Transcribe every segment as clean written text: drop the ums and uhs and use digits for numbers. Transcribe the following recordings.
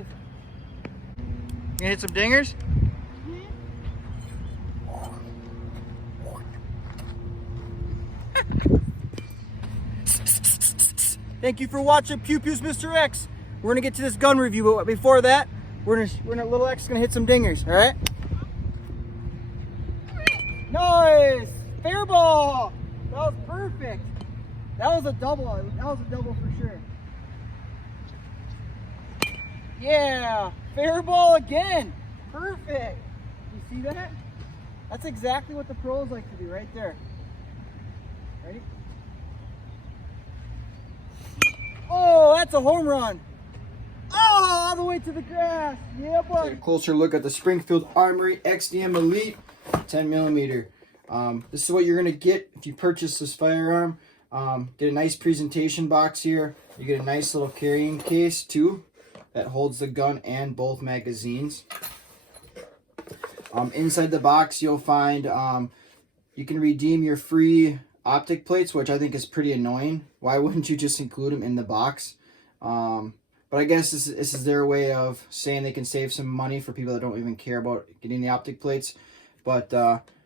is. You gonna hit some dingers? Thank you for watching PewpewswithMr.X. We're gonna get to this gun review, but before that, we're gonna little X gonna hit some dingers. All right? Nice, fair ball. That was perfect. That was a double. That was a double for sure. Yeah, fair ball again. Perfect. You see that? That's exactly what the pros like to do right there. Ready? Oh, that's a home run. Oh, all the way to the grass. Yeah, boy. Take a closer look at the Springfield Armory XDM Elite 10mm. This is what you're gonna get if you purchase this firearm. Get a nice presentation box here. You get a nice little carrying case too that holds the gun and both magazines. Inside the box you'll find you can redeem your free optic plates, which I think is pretty annoying. Why wouldn't you just include them in the box? But I guess this is their way of saying they can save some money for people that don't even care about getting the optic plates. But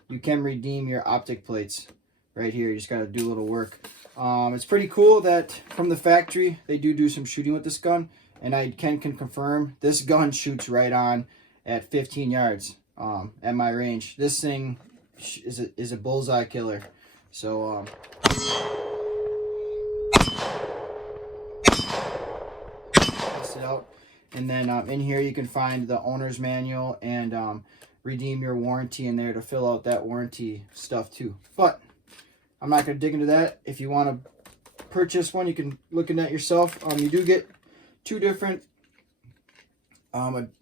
you can redeem your optic plates right here. You just got to do a little work. It's pretty cool that from the factory they do some shooting with this gun, and I can confirm this gun shoots right on at 15 yards at my range. This thing is a bullseye killer. So test it out, and then in here you can find the owner's manual and redeem your warranty in there to fill out that warranty stuff too. But I'm not going to dig into that. If you want to purchase one, you can look at that yourself. You do get two different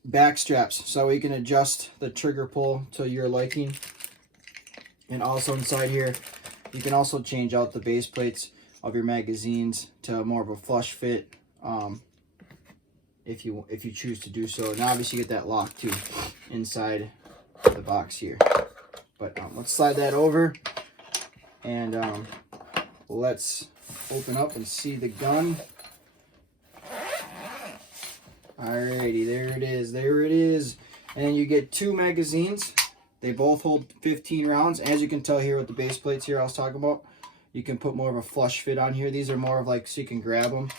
back straps, so you can adjust the trigger pull to your liking. And also inside here, you can also change out the base plates of your magazines to more of a flush fit if you choose to do so. And obviously you get that lock too inside the box here. But let's slide that over and let's open up and see the gun. Alrighty, there it is. There it is. And you get two magazines. They both hold 15 rounds. As you can tell here with the base plates here I was talking about, you can put more of a flush fit on here. These are more of like so you can grab them.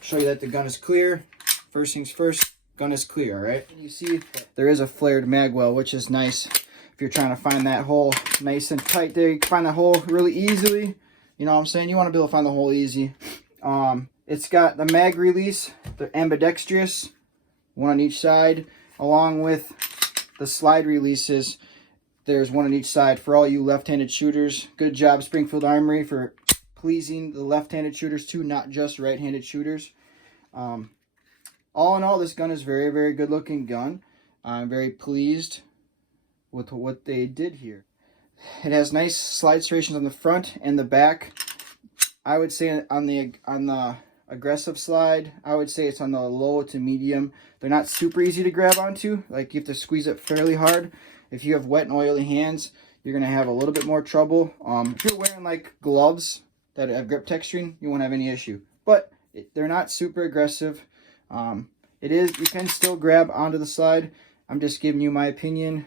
Show you that the gun is clear. First things first, gun is clear, all right? You see there is a flared mag well, which is nice. If you're trying to find that hole nice and tight there, you can find that hole really easily. You know what I'm saying? You want to be able to find the hole easy. It's got the mag release, the ambidextrous, one on each side, along with the slide releases. There's one on each side for all you left-handed shooters. Good job, Springfield Armory, for pleasing the left-handed shooters too, not just right-handed shooters. All in all, this gun is very, very good looking gun. I'm very pleased with what they did here. It has nice slide serrations on the front and the back. I would say on the aggressive slide, I would say it's on the low to medium. They're not super easy to grab onto. Like you have to squeeze it fairly hard. If you have wet and oily hands, you're gonna have a little bit more trouble. If you're wearing like gloves that have grip texturing, you won't have any issue. But they're not super aggressive. You can still grab onto the slide. I'm just giving you my opinion.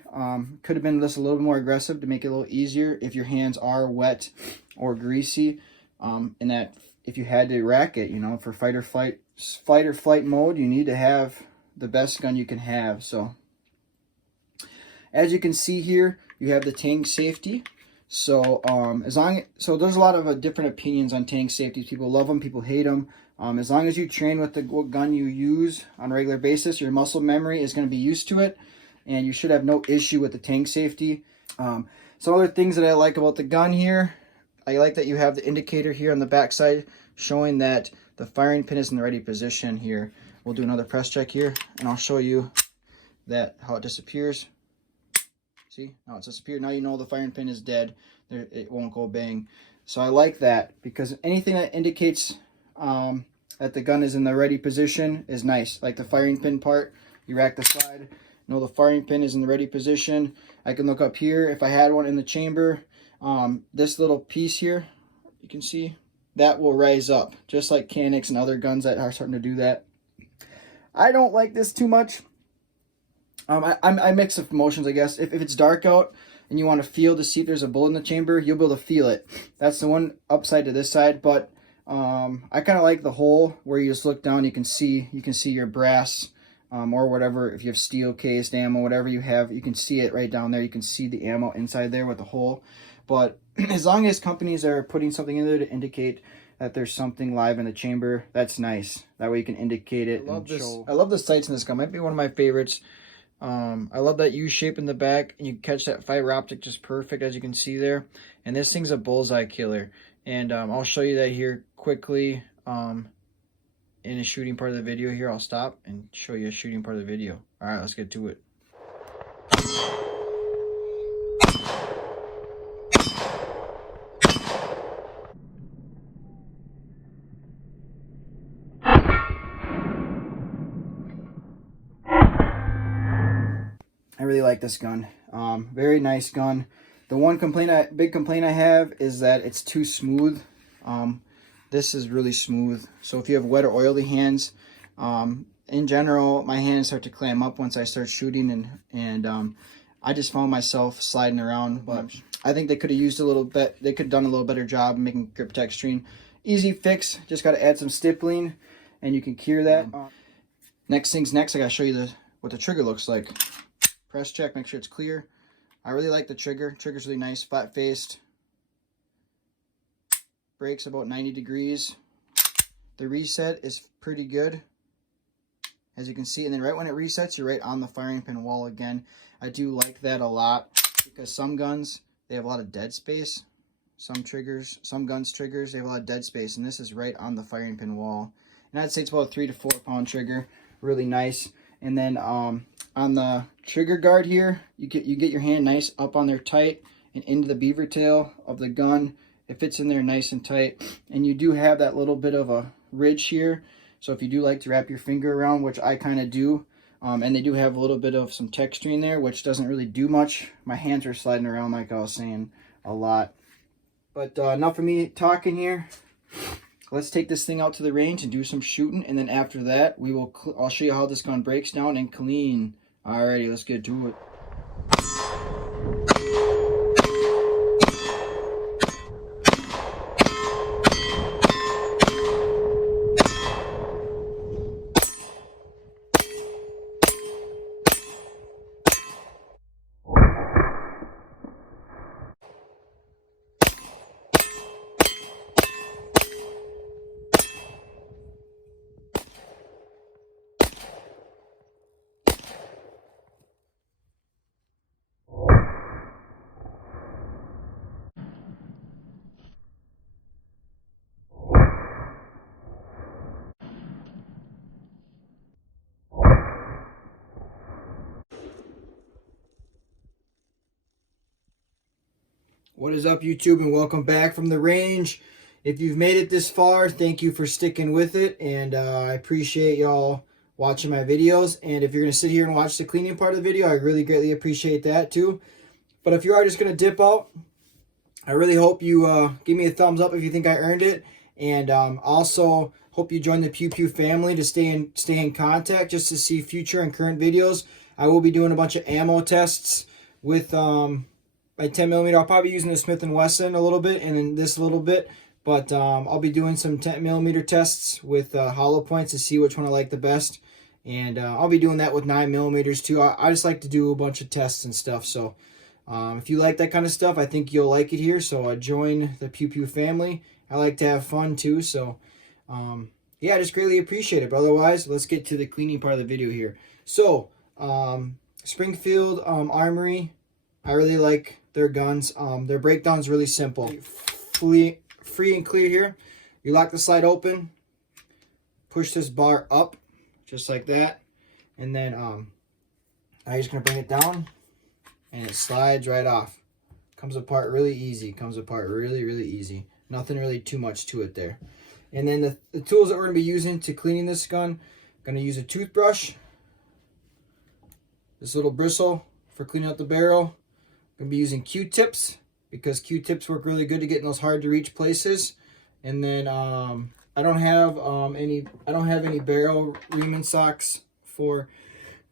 Could have been just a little bit more aggressive to make it a little easier if your hands are wet or greasy. And that if you had to rack it, you know, for fight or flight mode, you need to have the best gun you can have. So as you can see here, you have the tank safety. So so there's a lot of different opinions on tank safeties. People love them, people hate them. As long as you train with what gun you use on a regular basis, your muscle memory is going to be used to it, and you should have no issue with the tank safety. Some other things that I like about the gun here, I like that you have the indicator here on the back side showing that the firing pin is in the ready position here. We'll do another press check here, and I'll show you that how it disappears. See, now it's disappeared. Now you know the firing pin is dead. It won't go bang. So I like that, because anything that indicates that the gun is in the ready position is nice. Like the firing pin part, you rack the slide, know the firing pin is in the ready position. I can look up here if I had one in the chamber. This little piece here, you can see, that will rise up, just like Canucks and other guns that are starting to do that. I don't like this too much. I mix of emotions, I guess. If it's dark out and you want to feel to see if there's a bullet in the chamber, you'll be able to feel it. That's the one upside to this side. But I kind of like the hole where you just look down. You can see your brass or whatever. If you have steel cased ammo, whatever you have, you can see it right down there. You can see the ammo inside there with the hole. But as long as companies are putting something in there to indicate that there's something live in the chamber, that's nice. That way you can indicate it. I love the sights in this gun. Might be one of my favorites. I love that U shape in the back, and you can catch that fiber optic just perfect, as you can see there. And this thing's a bullseye killer. And I'll show you that here quickly in a shooting part of the video here. I'll stop and show you a shooting part of the video. All right, let's get to it. I really like this gun. Very nice gun. The one big complaint I have is that it's too smooth. This is really smooth. So if you have wet or oily hands, in general, my hands start to clam up once I start shooting, and I just found myself sliding around. But I think they could have used a little bit. They could have done a little better job making grip texturing. Easy fix. Just got to add some stippling, and you can cure that. Next things next. I got to show you what the trigger looks like. Press check, make sure it's clear. I really like the trigger. Trigger's really nice, flat-faced. Brakes about 90 degrees. The reset is pretty good, as you can see. And then right when it resets, you're right on the firing pin wall again. I do like that a lot, because some guns, they have a lot of dead space. Some guns triggers, they have a lot of dead space, and this is right on the firing pin wall. And I'd say it's about a 3 to 4 pound trigger. Really nice. And then on the trigger guard here, you get your hand nice up on there tight and into the beaver tail of the gun. It fits in there nice and tight. And you do have that little bit of a ridge here. So if you do like to wrap your finger around, which I kind of do, and they do have a little bit of some texturing there, which doesn't really do much. My hands are sliding around, like I was saying, a lot. But enough of me talking here. Let's take this thing out to the range and do some shooting, and then after that, I'll show you how this gun breaks down and clean. Alrighty, let's get to it. What is up, YouTube, and welcome back from the range. If you've made it this far, thank you for sticking with it, and I appreciate y'all watching my videos. And if you're going to sit here and watch the cleaning part of the video, I really greatly appreciate that too. But if you are just going to dip out, I really hope you give me a thumbs up if you think I earned it. And also hope you join the Pew Pew family to stay in contact, just to see future and current videos. I will be doing a bunch of ammo tests with my 10mm. I'll probably be using the Smith & Wesson a little bit, and then this a little bit. But I'll be doing some 10mm tests with hollow points to see which one I like the best. And I'll be doing that with 9mm too. I just like to do a bunch of tests and stuff. So if you like that kind of stuff, I think you'll like it here. So join the Pew Pew family. I like to have fun too. So yeah, I just greatly appreciate it. But otherwise, let's get to the cleaning part of the video here. So Springfield Armory, I really like their guns. Their breakdown's really simple. Free and clear here. You lock the slide open, push this bar up, just like that. And then I'm just gonna bring it down, and it slides right off. Comes apart really easy. Comes apart really, really easy. Nothing really too much to it there. And then the tools that we're gonna be using to cleaning this gun, I'm gonna use a toothbrush, this little bristle for cleaning out the barrel. I'm gonna be using Q-tips, because Q-tips work really good to get in those hard to reach places. And then I don't have any barrel reaming socks for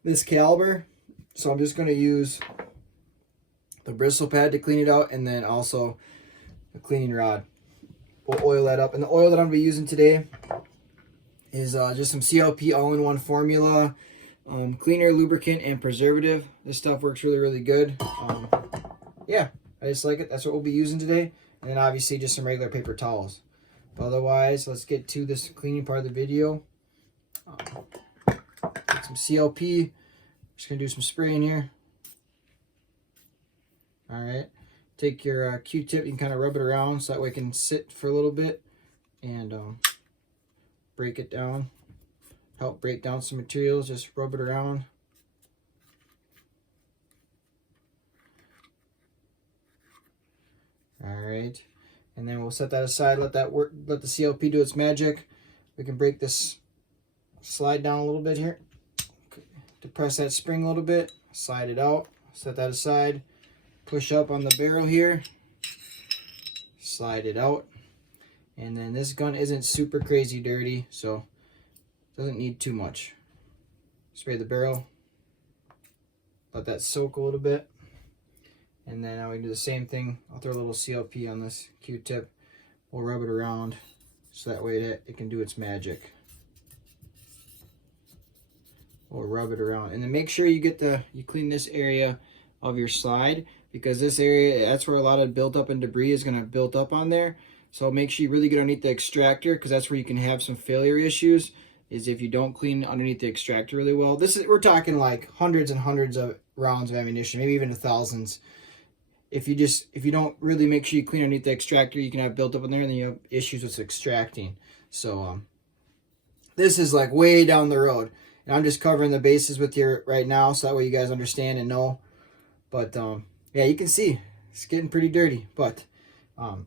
this caliber. So I'm just going to use the bristle pad to clean it out, and then also a cleaning rod. We'll oil that up. And the oil that I'm going to be using today is just some CLP all-in-one formula, cleaner, lubricant, and preservative. This stuff works really, really good. Yeah, I just like it. That's what we'll be using today. And then obviously just some regular paper towels. But otherwise, let's get to this cleaning part of the video. Get some CLP. Just going to do some spraying here. Alright. Take your Q-tip, you can kind of rub it around so that way it can sit for a little bit. And break it down. Help break down some materials. Just rub it around. Alright. And then we'll set that aside, let that work, let the CLP do its magic. We can break this slide down a little bit here. Okay. Depress that spring a little bit, slide it out, set that aside, push up on the barrel here, slide it out. And then this gun isn't super crazy dirty, so doesn't need too much. Spray the barrel, let that soak a little bit. And then now we do the same thing. I'll throw a little CLP on this Q-tip. We'll rub it around so that way it can do its magic. We'll rub it around. And then make sure you clean this area of your slide, because this area, that's where a lot of built up and debris is going to build up on there. So make sure you really get underneath the extractor, because that's where you can have some failure issues, is if you don't clean underneath the extractor really well. We're talking like hundreds and hundreds of rounds of ammunition, maybe even thousands. If you don't really make sure you clean underneath the extractor, you can have built up in there, and then you have issues with extracting. So this is like way down the road, and I'm just covering the bases with you right now, so that way you guys understand and know. But yeah, you can see it's getting pretty dirty. But now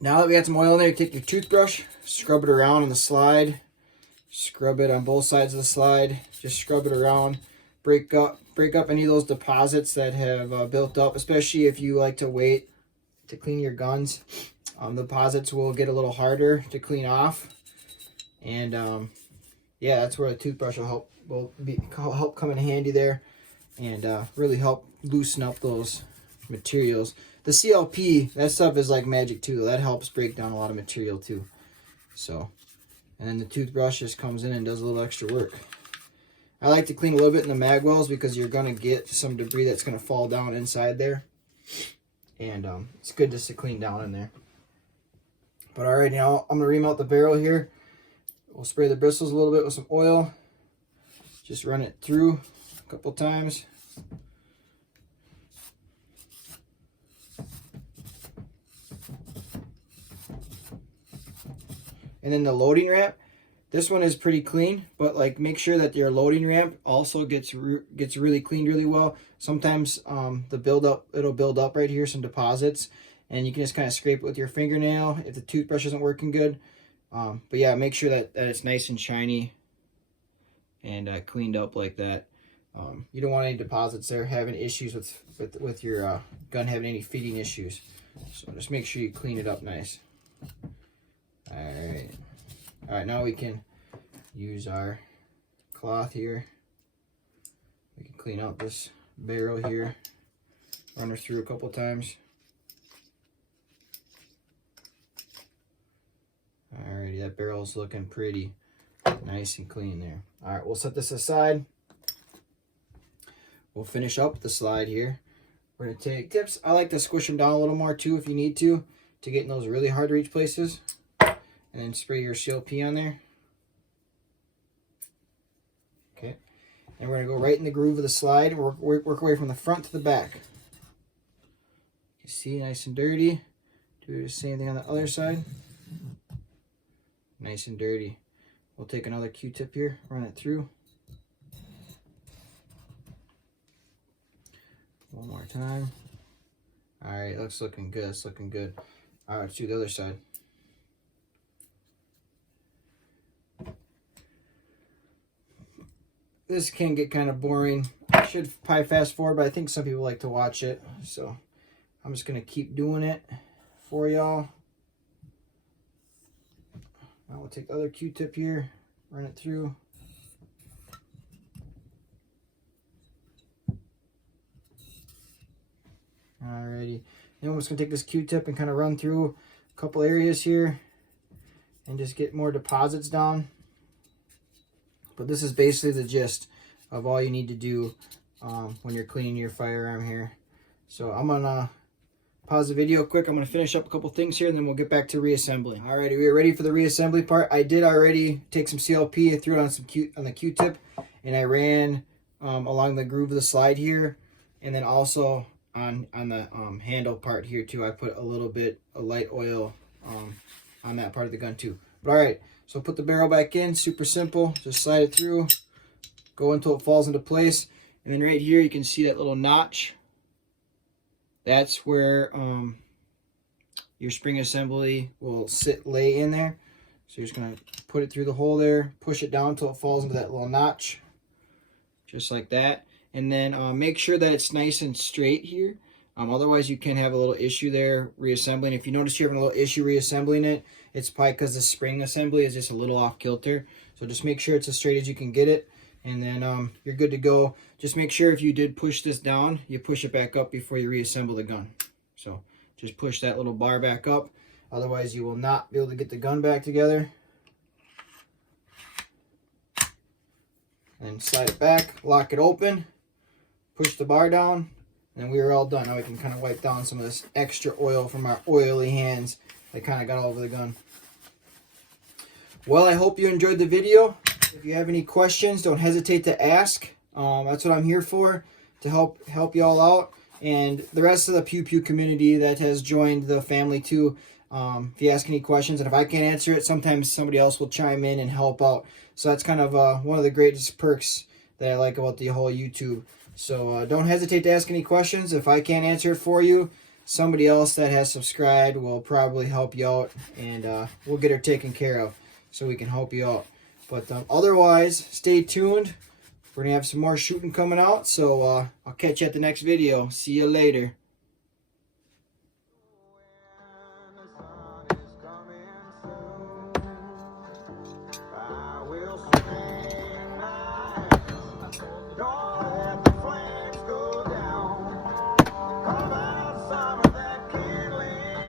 that we got some oil in there, you take your toothbrush, scrub it around on the slide, scrub it on both sides of the slide, just scrub it around, break up any of those deposits that have built up, especially if you like to wait to clean your guns. Deposits will get a little harder to clean off, and yeah, that's where the toothbrush will help come in handy there, and really help loosen up those materials. The CLP, that stuff is like magic too. That helps break down a lot of material too. So, and then the toothbrush just comes in and does a little extra work. I like to clean a little bit in the mag wells, because you're going to get some debris that's going to fall down inside there. And it's good just to clean down in there. But alright, now I'm going to remount the barrel here. We'll spray the bristles a little bit with some oil. Just run it through a couple times. And then the loading ramp. This one is pretty clean, but like make sure that your loading ramp also gets really cleaned really well. Sometimes it'll build up right here, some deposits, and you can just kind of scrape it with your fingernail if the toothbrush isn't working good. But yeah, make sure that it's nice and shiny and cleaned up like that. You don't want any deposits there having issues with your gun having any feeding issues. So just make sure you clean it up nice. Alright, now we can use our cloth here. We can clean out this barrel here. Run her through a couple times. Alrighty, that barrel's looking pretty nice and clean there. Alright, we'll set this aside. We'll finish up the slide here. We're going to take tips. I like to squish them down a little more too if you need to get in those really hard to reach places. And then spray your CLP on there. Okay. And we're going to go right in the groove of the slide. Work away from the front to the back. You see, nice and dirty. Do the same thing on the other side. Nice and dirty. We'll take another Q-tip here, run it through. One more time. Alright, that's looking good. It's looking good. Alright, let's do the other side. This can get kind of boring. I should probably fast forward, but I think some people like to watch it. So I'm just going to keep doing it for y'all. Now we'll take the other Q-tip here, run it through. Alrighty. Then I'm just going to take this Q-tip and kind of run through a couple areas here and just get more deposits down. But this is basically the gist of all you need to do when you're cleaning your firearm here. So I'm going to pause the video quick. I'm going to finish up a couple things here, and then we'll get back to reassembling. Alrighty, we are ready for the reassembly part. I did already take some CLP, I threw it on the Q-tip, and I ran along the groove of the slide here, and then also on the handle part here too. I put a little bit of light oil on that part of the gun too. But alright, so put the barrel back in, super simple. Just slide it through, go until it falls into place, and then right here you can see that little notch. That's where your spring assembly will lay in there. So you're just going to put it through the hole there, push it down until it falls into that little notch, just like that. And then make sure that it's nice and straight here. Otherwise you can have a little issue there reassembling. If you notice you're having a little issue reassembling it, it's probably because the spring assembly is just a little off kilter. So just make sure it's as straight as you can get it, and then you're good to go. Just make sure if you did push this down, you push it back up before you reassemble the gun. So just push that little bar back up. Otherwise you will not be able to get the gun back together. And slide it back, lock it open, push the bar down, and we are all done. Now we can kind of wipe down some of this extra oil from our oily hands that kind of got all over the gun. Well, I hope you enjoyed the video. If you have any questions, don't hesitate to ask. That's what I'm here for, to help y'all out. And the rest of the Pew Pew community that has joined the family too. If you ask any questions, and if I can't answer it, sometimes somebody else will chime in and help out. So that's kind of one of the greatest perks that I like about the whole YouTube. So don't hesitate to ask any questions. If I can't answer it for you, somebody else that has subscribed will probably help you out, and we'll get her taken care of so we can help you out. But otherwise, stay tuned. We're going to have some more shooting coming out, so I'll catch you at the next video. See you later.